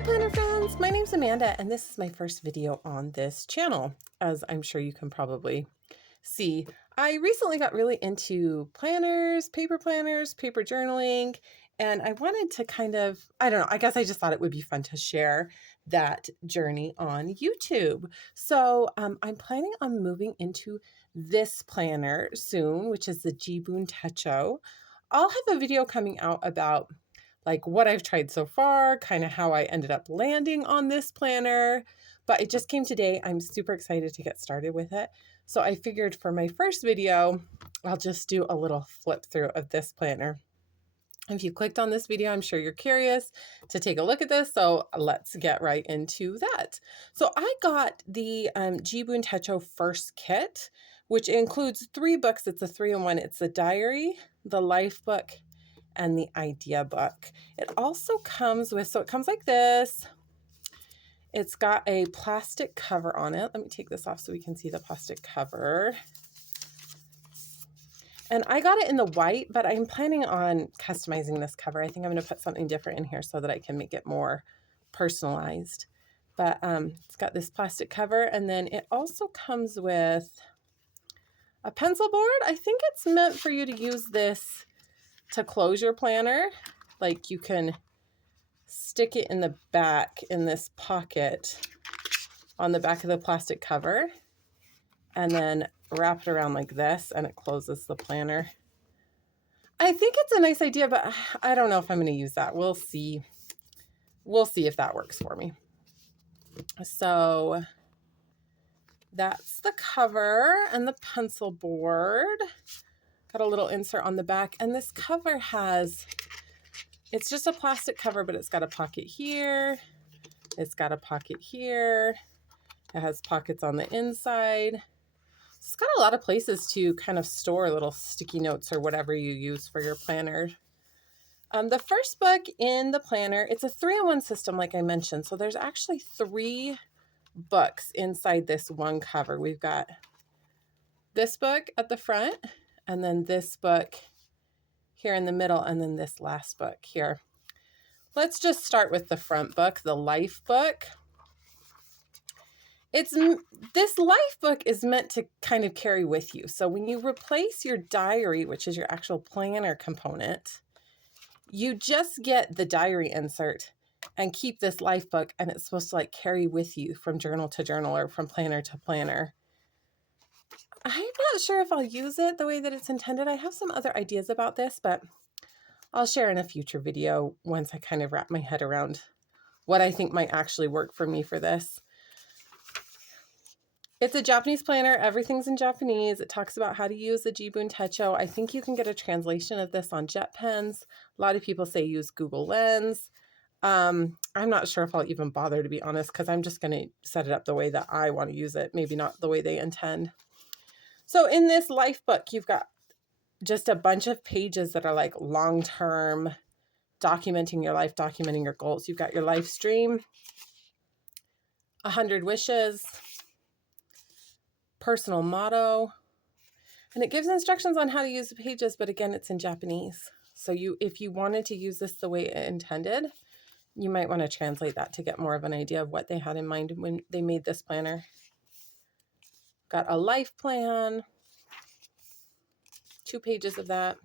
Hi planner friends, my name's Amanda and this is my first video on this channel. As I'm sure you can probably see, I recently got really into planners, paper journaling, and I wanted to I guess I just thought it would be fun to share that journey on YouTube. So I'm planning on moving into this planner soon, which is the Jibun Techo. I'll have a video coming out about like what I've tried so far, kind of how I ended up landing on this planner, but it just came today. I'm super excited to get started with it. So I figured for my first video, I'll just do a little flip through of this planner. If you clicked on this video, I'm sure you're curious to take a look at this. So let's get right into that. So I got the Jibun Techo first kit, which includes 3 books. It's a 3-in-1. It's the diary, the life book, and the idea book. It also comes with, so it comes like this. It's got a plastic cover on it. Let me take this off so we can see the plastic cover. And I got it in the white, but I'm planning on customizing this cover. I think I'm going to put something different in here so that I can make it more personalized. But it's got this plastic cover, and then it also comes with a pencil board. I think it's meant for you to use this to close your planner. Like you can stick it in the back in this pocket on the back of the plastic cover and then wrap it around like this and it closes the planner. I think it's a nice idea, but I don't know if I'm going to use that. We'll see. We'll see if that works for me. So that's the cover and the pencil board. Got a little insert on the back, and this cover has, it's just a plastic cover, but it's got a pocket here. It's got a pocket here. It has pockets on the inside. It's got a lot of places to kind of store little sticky notes or whatever you use for your planner. The first book in the planner, it's a 3-in-1 system, like I mentioned. So there's actually 3 books inside this one cover. We've got this book at the front, and then this book here in the middle, and then this last book here. Let's just start with the front book, the life book. This life book is meant to kind of carry with you. So when you replace your diary, which is your actual planner component, you just get the diary insert and keep this life book, and it's supposed to like carry with you from journal to journal or from planner to planner. I'm not sure if I'll use it the way that it's intended. I have some other ideas about this, but I'll share in a future video once I kind of wrap my head around what I think might actually work for me for this. It's a Japanese planner. Everything's in Japanese. It talks about how to use the Jibun Techo. I think you can get a translation of this on JetPens. A lot of people say use Google Lens. I'm not sure if I'll even bother, to be honest, because I'm just going to set it up the way that I want to use it, maybe not the way they intend. So in this life book, you've got just a bunch of pages that are like long-term, documenting your life, documenting your goals. You've got your life stream, 100 wishes, personal motto, and it gives instructions on how to use the pages, but again, it's in Japanese. So if you wanted to use this the way it intended, you might want to translate that to get more of an idea of what they had in mind when they made this planner. Got a life plan, 2 pages of that.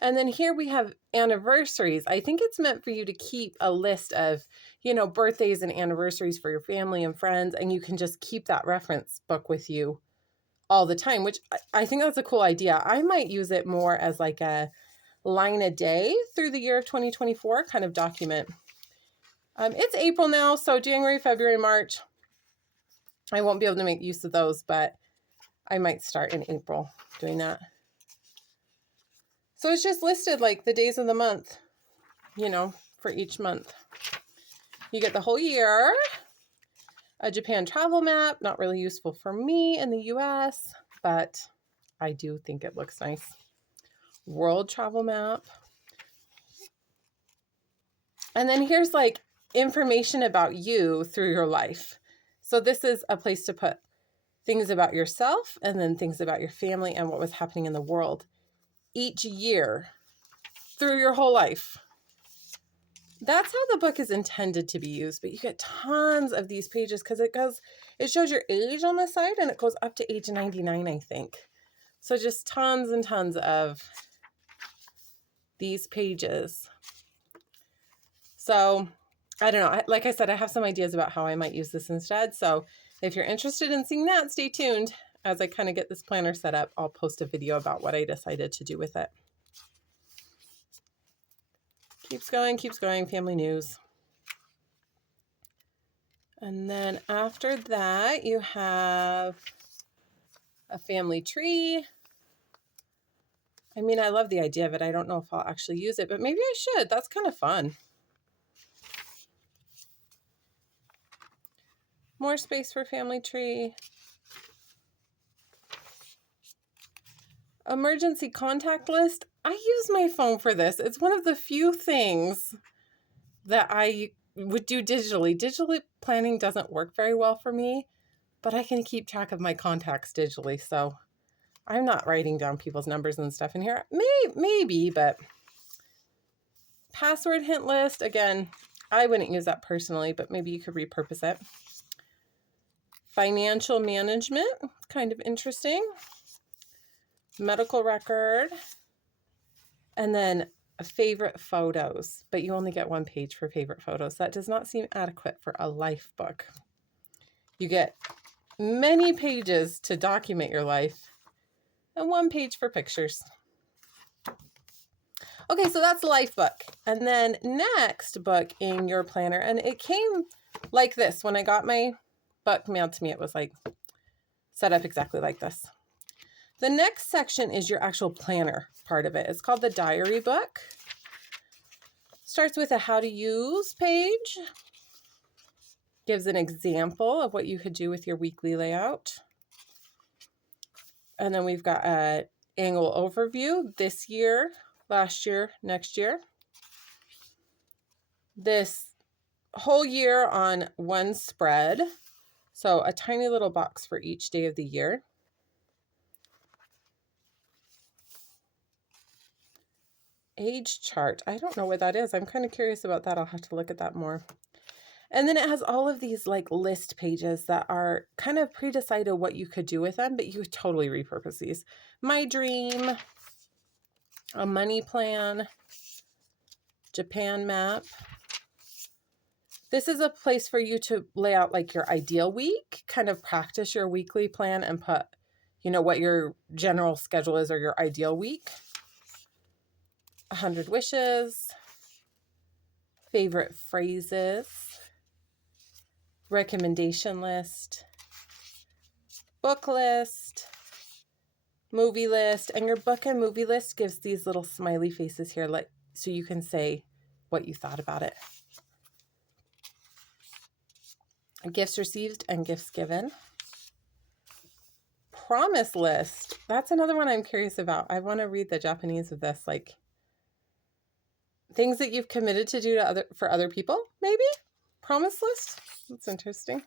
And then here we have anniversaries. I think it's meant for you to keep a list of, birthdays and anniversaries for your family and friends, and you can just keep that reference book with you all the time, which I think that's a cool idea. I might use it more as like a line a day through the year of 2024 kind of document. It's April now, so January, February, March. I won't be able to make use of those, but I might start in April doing that. So it's just listed like the days of the month, for each month. You get the whole year, a Japan travel map, not really useful for me in the US, but I do think it looks nice. World travel map. And then here's like information about you through your life. So this is a place to put things about yourself and then things about your family and what was happening in the world each year through your whole life. that's how the book is intended to be used, but you get tons of these pages because it shows your age on the side and it goes up to age 99, I think. So just tons and tons of these pages. So I don't know. Like I said, I have some ideas about how I might use this instead. So if you're interested in seeing that, stay tuned. As I kind of get this planner set up, I'll post a video about what I decided to do with it. Keeps going, family news. And then after that, you have a family tree. I mean, I love the idea of it. I don't know if I'll actually use it, but maybe I should. That's kind of fun. More space for family tree. Emergency contact list. I use my phone for this. It's one of the few things that I would do digitally. Digitally planning doesn't work very well for me, but I can keep track of my contacts digitally. So I'm not writing down people's numbers and stuff in here. Maybe, but password hint list. Again, I wouldn't use that personally, but maybe you could repurpose it. Financial management, kind of interesting. Medical record. And then favorite photos, but you only get one page for favorite photos. That does not seem adequate for a life book. You get many pages to document your life and one page for pictures. Okay, so that's the life book. And then next book in your planner, and it came like this. When I got my book mailed to me, it was like set up exactly like this. The next section is your actual planner part of it. It's called the diary book. Starts with a how to use page. Gives an example of what you could do with your weekly layout. And then we've got an annual overview this year, last year, next year. This whole year on one spread. So a tiny little box for each day of the year. Age chart. I don't know what that is. I'm kind of curious about that. I'll have to look at that more. And then it has all of these like list pages that are kind of pre-decided what you could do with them, but you could totally repurpose these. My dream, a money plan, Japan map. This is a place for you to lay out like your ideal week, kind of practice your weekly plan and put, you know, what your general schedule is or your ideal week. 100 wishes, favorite phrases, recommendation list, book list, movie list, and your book and movie list gives these little smiley faces here, like so you can say what you thought about it. Gifts received and gifts given. Promise list. That's another one I'm curious about. I want to read the Japanese of this, like things that you've committed to do for other people, maybe? Promise list. That's interesting.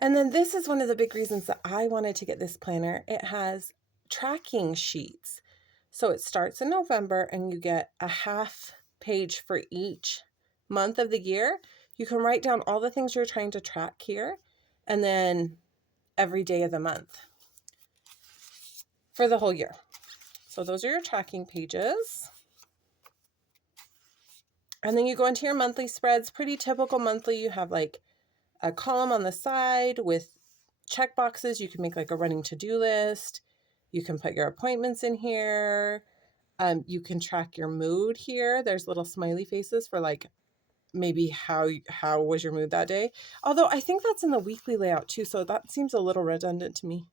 And then this is one of the big reasons that I wanted to get this planner. It has tracking sheets. So it starts in November and you get a half page for each month of the year. You can write down all the things you're trying to track here and then every day of the month for the whole year. So those are your tracking pages. And then you go into your monthly spreads. Pretty typical monthly. You have like a column on the side with check boxes. You can make like a running to-do list. You can put your appointments in here. You can track your mood here. There's little smiley faces for like maybe how was your mood that day. Although I think that's in the weekly layout too. So that seems a little redundant to me.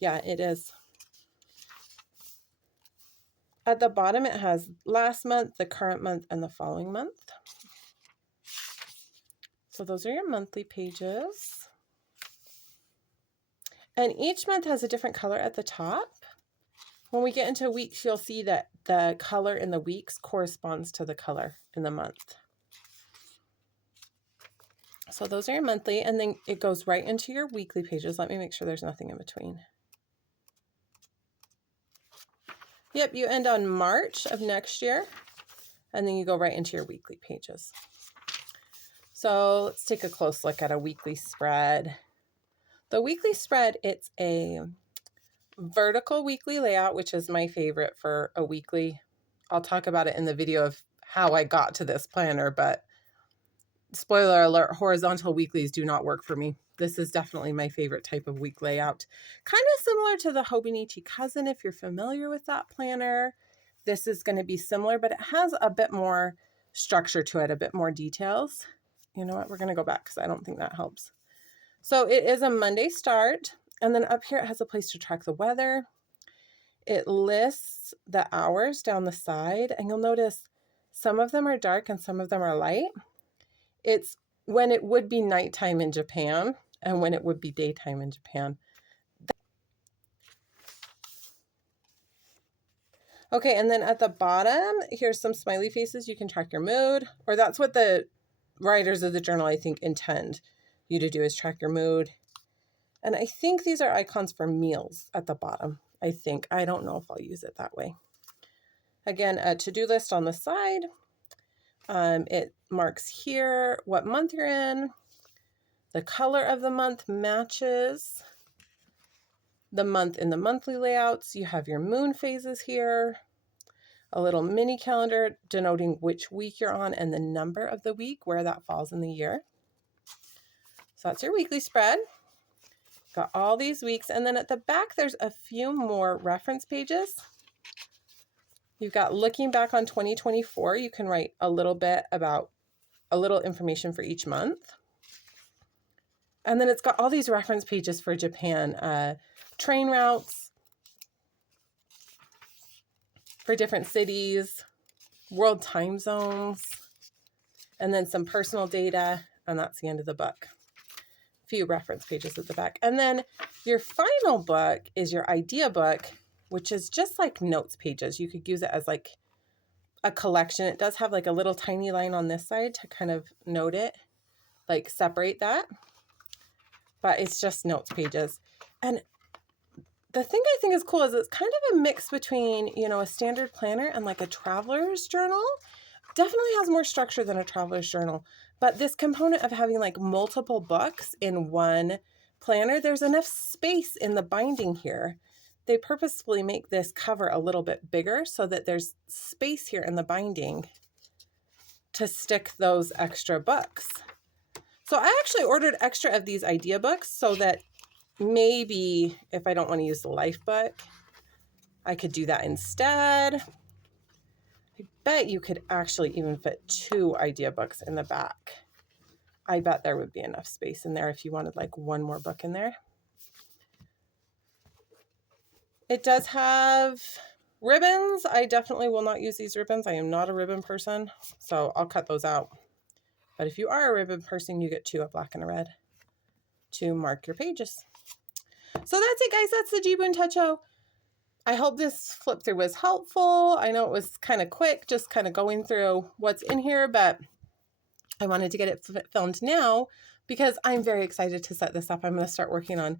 Yeah, it is. At the bottom, it has last month, the current month, and the following month. So those are your monthly pages. And each month has a different color at the top. When we get into weeks, you'll see that the color in the weeks corresponds to the color in the month. So those are your monthly, and then it goes right into your weekly pages. Let me make sure there's nothing in between. Yep, you end on March of next year, and then you go right into your weekly pages. So let's take a close look at a weekly spread. The weekly spread, it's a vertical weekly layout, which is my favorite for a weekly. I'll talk about it in the video of how I got to this planner, but spoiler alert, horizontal weeklies do not work for me. This is definitely my favorite type of week layout. Kind of similar to the Hobonichi Cousin, if you're familiar with that planner. This is going to be similar, but it has a bit more structure to it, a bit more details. You know what? We're going to go back because I don't think that helps. So it is a Monday start. And then up here, it has a place to track the weather. It lists the hours down the side. And you'll notice some of them are dark and some of them are light. It's when it would be nighttime in Japan and when it would be daytime in Japan. Okay, and then at the bottom, here's some smiley faces. You can track your mood, or that's what the writers of the journal, I think, intend you to do, is track your mood. And I think these are icons for meals at the bottom. I think. I don't know if I'll use it that way. Again, a to-do list on the side. It marks here what month you're in. The color of the month matches the month in the monthly layouts. You have your moon phases here. A little mini calendar denoting which week you're on and the number of the week, where that falls in the year. So that's your weekly spread. Got all these weeks. And then at the back, there's a few more reference pages. You've got looking back on 2024. You can write a little bit about a little information for each month. And then it's got all these reference pages for Japan, train routes for different cities, world time zones, and then some personal data. And that's the end of the book. Few reference pages at the back. And then your final book is your idea book, which is just like notes pages. You could use it as like a collection. It does have like a little tiny line on this side to kind of note it, like separate that. But it's just notes pages. And the thing I think is cool is it's kind of a mix between, you know, a standard planner and like a traveler's journal. Definitely has more structure than a traveler's journal. But this component of having like multiple books in one planner, there's enough space in the binding here. They purposefully make this cover a little bit bigger so that there's space here in the binding to stick those extra books. So I actually ordered extra of these idea books so that maybe if I don't want to use the life book, I could do that instead. I bet you could actually even fit 2 idea books in the back. I bet there would be enough space in there if you wanted like one more book in there. It does have ribbons. I definitely will not use these ribbons. I am not a ribbon person, so I'll cut those out. But if you are a ribbon person, you get 2, a black and a red, to mark your pages. So that's it, guys. That's the Jibun Techo. I hope this flip through was helpful. I know it was kind of quick, just kind of going through what's in here, but I wanted to get it filmed now because I'm very excited to set this up. I'm going to start working on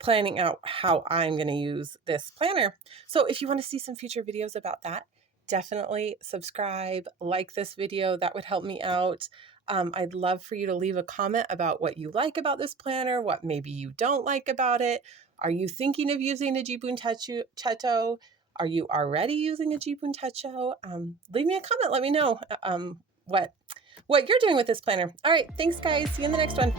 planning out how I'm going to use this planner. So if you want to see some future videos about that, definitely subscribe, like this video. That would help me out. I'd love for you to leave a comment about what you like about this planner, what maybe you don't like about it. Are you thinking of using a Jibun Techo? Are you already using a Jibun Techo? Leave me a comment. Let me know what you're doing with this planner. All right. Thanks, guys. See you in the next one.